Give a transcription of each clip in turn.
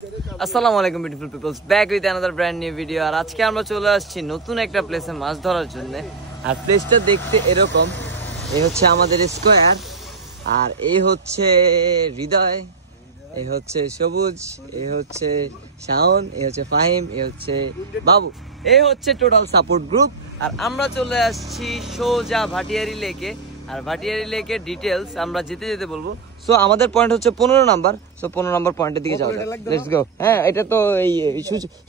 আসসালামু আলাইকুম beautiful peoples, back with another brand new video. আর আজকে আমরা চলে আসছি নতুন একটা প্লেসে মাছ ধরার জন্য। আর প্লেসটা দেখতে এরকম, এই হচ্ছে আমাদের স্কোয়ার, আর এই হচ্ছে হৃদয়, এই হচ্ছে সবুজ, এই হচ্ছে শাওন, এই হচ্ছে ফাহিম, এই হচ্ছে বাবু, এই হচ্ছে টোটাল সাপোর্ট গ্রুপ। আর আমরা চলে আসছি সোজা ভাটিয়ারি লেকে। আর ভাটিয়ারি লেকের ডিটেলস আমরা যেতে যেতে বলবো। সো আমাদের পয়েন্ট হচ্ছে 15 নাম্বার। সো 15 নাম্বার পয়েন্টের দিকে যাওয়া যাক। Let's go. হ্যাঁ, এটা তো এই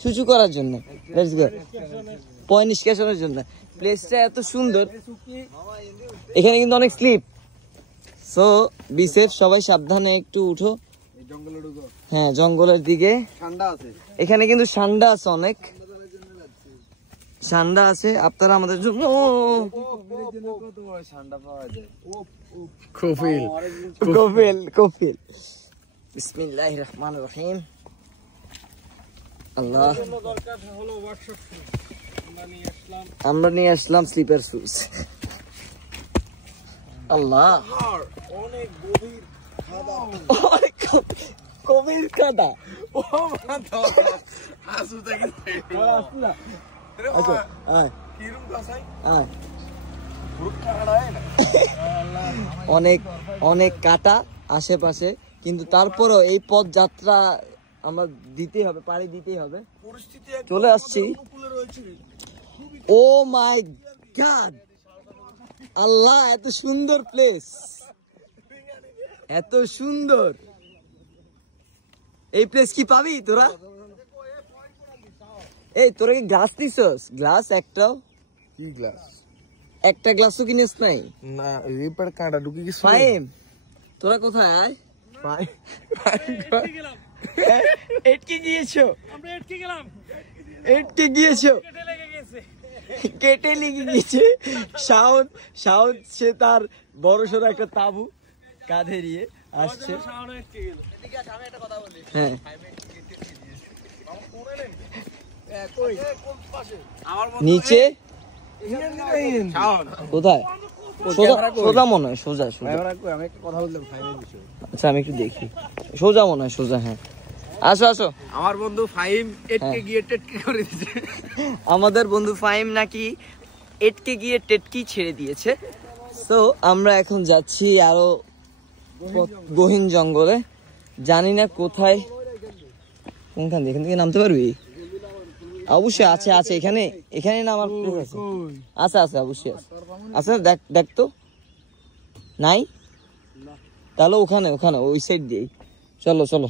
সুচু করার জন্য। লেটস গো, পয়েন্ট নিষ্কাশনের জন্য। প্লেসটা এত সুন্দর, এখানে কিন্তু অনেক স্লিপ। সো বি সেফ, সবাই সাবধানে একটু উঠো। হ্যাঁ, জঙ্গলের দিকে এখানে কিন্তু ঠান্ডা আছে, অনেক ঠান্ডা আছে। আপনারা আমাদের জন্য কফিল। বিসমিল্লাহির রহমানির রহিম। আল্লাহ, আমরা নিয়ে আসলাম স্লিপার শুজ। আল্লাহ, অনেক গভীর কাদা। অনেক অনেক কাটা আশেপাশে, কিন্তু তারপরও এই পথ যাত্রা আমার দিতেই হবে, পাড়ি দিতেই হবে। চলে আসছি। ও মাই গড, আল্লাহ, এত সুন্দর প্লেস, এত সুন্দর এই প্লেস। কি পাবি তোরা? এই তোরা কি গ্লাস দিছস? গ্লাস একটাও? কি গ্লাস? একটা গ্লাসও কিনিস নাই? না, এই পার কাঁটা ঢুকে গেছে। ফাহিম, তোরা কোথায়? আয়, এটকে গিয়েছো? আমরা এটকে গেলাম। এটকে গিয়েছো? কেটে লেগে গিয়েছে। শাওন সে তার বড় সড়ো একটা তাবু কাঁধে নিয়ে আসছে। হ্যাঁ, নিচে কোথায়? সোজা মনে হয়, সোজা। আচ্ছা, আমি একটু দেখি। সোজা মনে হয়, সোজা। হ্যাঁ, আসো। আমার বন্ধু ফাহিম এটকে গিয়ে টেটকে করে দিয়েছে। আমাদের বন্ধু ফাহিম নাকি এটকে গিয়ে টেটকি ছেড়ে দিয়েছে। তো আমরা এখন যাচ্ছি আরো গহীন জঙ্গলে। জানি না কোথায়, কোনখান দিয়ে, এখান থেকে নামতে পারবি? অবশ্যই আছে এখানে নামার প্লেস আছে, অবশ্যই আছে। দেখ তো, নাই? তাহলে ওখানে ওই সাইড দিয়ে চলো।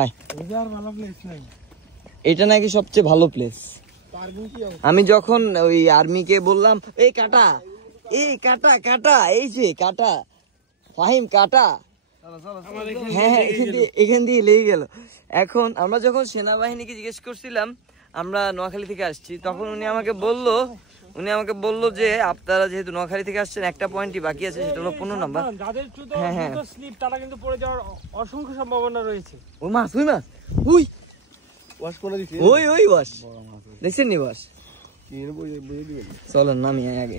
আয়, এটা নাকি সবচেয়ে ভালো প্লেস। আমি যখন ওই আর্মিকে বললাম, এই কাটা, এই যে কাটা, ফাহিম কাটা, হ্যাঁ, এখান দিয়ে লেগে গেল। এখন আমরা যখন সেনাবাহিনীকে জিজ্ঞেস করছিলাম আমরা নোয়াখালী থেকে আসছি, তখন উনি আমাকে বললো যে আপনারা যেহেতু নোয়াখালী থেকে আসছেন, একটা পয়েন্টই বাকি আছে, সেটা হলো 15 নাম্বার। হ্যাঁ, তারা কিন্তু পড়ে যাওয়ার অসংখ্য সম্ভাবনা রয়েছে। ওই মাছ দেখছেন নি? বাস চলেন নামি আগে।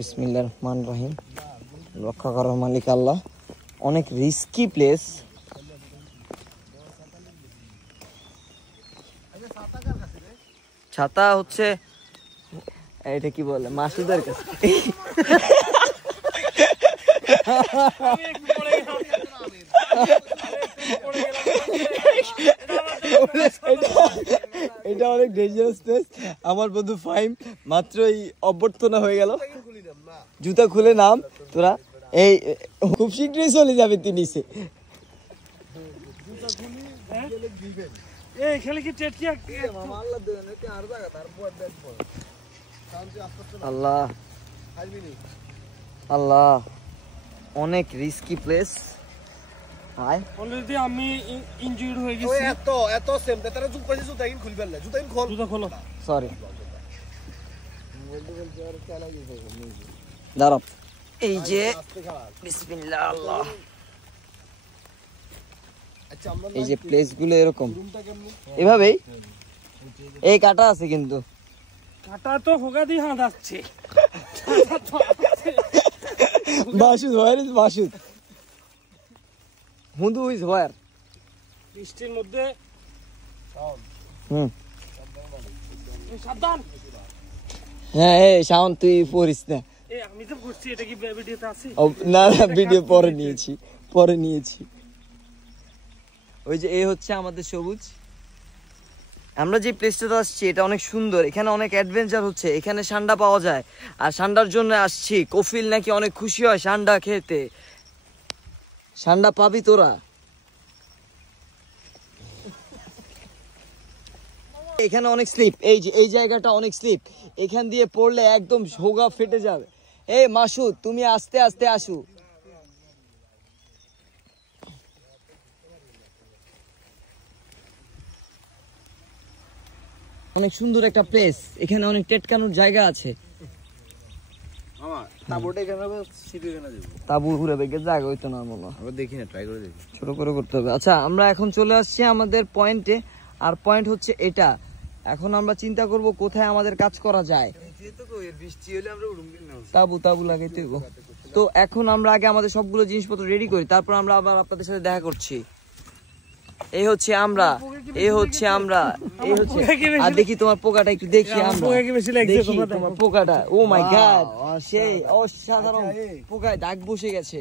বিসমিল্লাহির রহমানির রহিম। রক্ষা করার মালিক আল্লাহ। অনেক রিস্কি প্লেস। ছাতা হচ্ছে, এটা কি বলে, মাসুদের কাছে। এটা অনেক ডেঞ্জারাস প্লেস। আমার বন্ধু ফাহিম মাত্রই অভ্যর্থনা হয়ে গেল। জুতা খুলে নাম তোরা, এই খুব শীঘ্রই চলে যাবে তিনি। আল্লাহ, অনেক রিস্কি প্লেস। অলরেডি আমি ইনজুর্ড হয়ে গেছি। এত সেম তারা জুতা কিন খুলবে না, জুতা খোলো। সরি, দাঁড়াও। এই যে বিসমিল্লাহ, আল্লাহ। এই যে প্লেস গুলো এরকম এভাবেই। এই কাটা আছে, কিন্তু কাটা তো হোগা দিয়ে হাত আসছে। Bashut, where is Bashut? Hundu is where? বৃষ্টির মধ্যে হুম সাবধান হ্যাঁ এই শাওন তুই পড়িস না এই আমি তো করছি এটা কি ভিডিওতে আছে না না ভিডিও পরে নিয়েছি ওই যে এই হচ্ছে আমাদের সবুজ আমরা যে প্লেসটাতে আসছি এটা অনেক সুন্দর এখানে অনেক অ্যাডভেঞ্চার হচ্ছে এখানে সান্ডা পাওয়া যায় আর সান্ডার জন্য আসছি কফিল নাকি অনেক খুশি হয় সান্ডা খেতে সান্ডা পাবি তোরা এখানে অনেক স্লিপ এই জায়গাটা অনেক স্লিপ এখান দিয়ে পড়লে একদম সোগা ফেটে যাবে এই মাসুদ তুমি আস্তে আস্তে আসো অনেক সুন্দর একটা প্লেস এখানে অনেক টেটকানোর জায়গা আছে তাবু ঘুরে বেগে জায়গা হইতো না মনে হয় দেখি না ট্রাই করে দেখি ছোট করে করতে হবে আচ্ছা আমরা এখন চলে আসছি আমাদের পয়েন্টে আর পয়েন্ট হচ্ছে এটা এখন আমরা চিন্তা করব কোথায় আমাদের কাজ করা যায় তাবু লাগাইতে হইব তো এখন আমরা আগে আমাদের সবগুলো জিনিসপত্র রেডি করি তারপর আমরা আবার আপনাদের সাথে দেখা করছি এই হচ্ছে আমরা আর দেখি তোমার পোকাটা একটু দেখি আমরা দেখি তোমার পোকাটা ও মাই গড সেই অসাধারণ পোকায় দাগ বসে গেছে